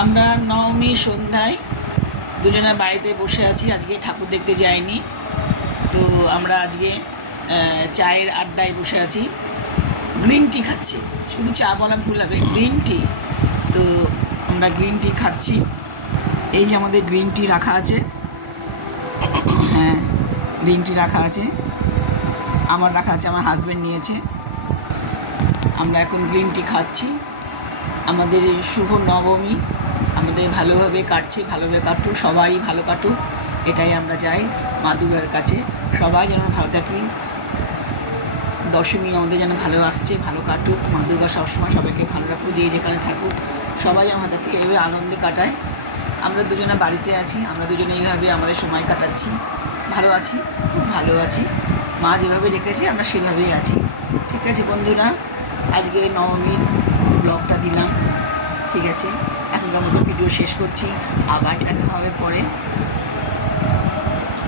আমরা নবমী সন্ধ্যায় দুজনের বাড়িতে বসে আছি। আজকে ঠাকুর দেখতে যাইনি, তো আমরা আজকে চায়ের আড্ডায় বসে আছি। গ্রিন টি খাচ্ছি, শুধু চা বলা ভুল হবে, গ্রিন টি। তো আমরা গ্রিন টি খাচ্ছি। এই যে আমাদের গ্রিন টি রাখা আছে, হ্যাঁ গ্রিন টি রাখা আছে, আমার রাখা আছে, আমার হাজব্যান্ড নিয়েছে। আমরা এখন গ্রিন টি খাচ্ছি। আমাদের শুভ নবমী আমাদের ভালোভাবে কাটছে, ভালোভাবে কাটুক, সবারই ভালো কাটুক, এটাই আমরা চাই মা দুর্গার কাছে। সবাই যেন ভালো থাকি, দশমী আমাদের যেন ভালো আসছে, ভালো কাটুক, মা দুর্গা সবসময় সবাইকে ভালো রাখুক, যে যেখানে থাকুক সবাই যেন আমাদেরকে এইভাবে আনন্দে কাটায়। আমরা দুজনে বাড়িতে আছি, আমরা দুজনে এইভাবে আমাদের সময় কাটাচ্ছি, ভালো আছি, খুব ভালো আছি। মা যেভাবে রেখেছে আমরা সেভাবেই আছি। ঠিক আছে বন্ধুরা, আজকে নবমীর ব্লগটা দিলাম, ঠিক আছে। এখনকার মতো ভিডিও শেষ করছি, আবার দেখা হবে পরে।